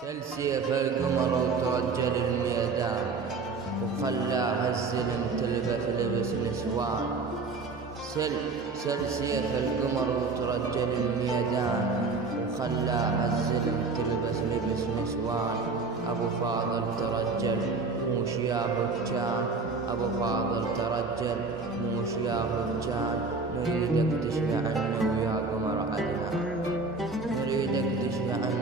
سل سيف القمر وترجل الميدان، وخلاها الزلم تلبس لبس نسوان. سل سيف القمر وترجل الميدان، وخلاها الزلم تلبس لبس نسوان. أبو فاضل ترجل موش يا هجان، أبو فاضل ترجل موش يا هجان. نريدك تشفي عنا ويا قمر عدنان، نريدك تشفي عنا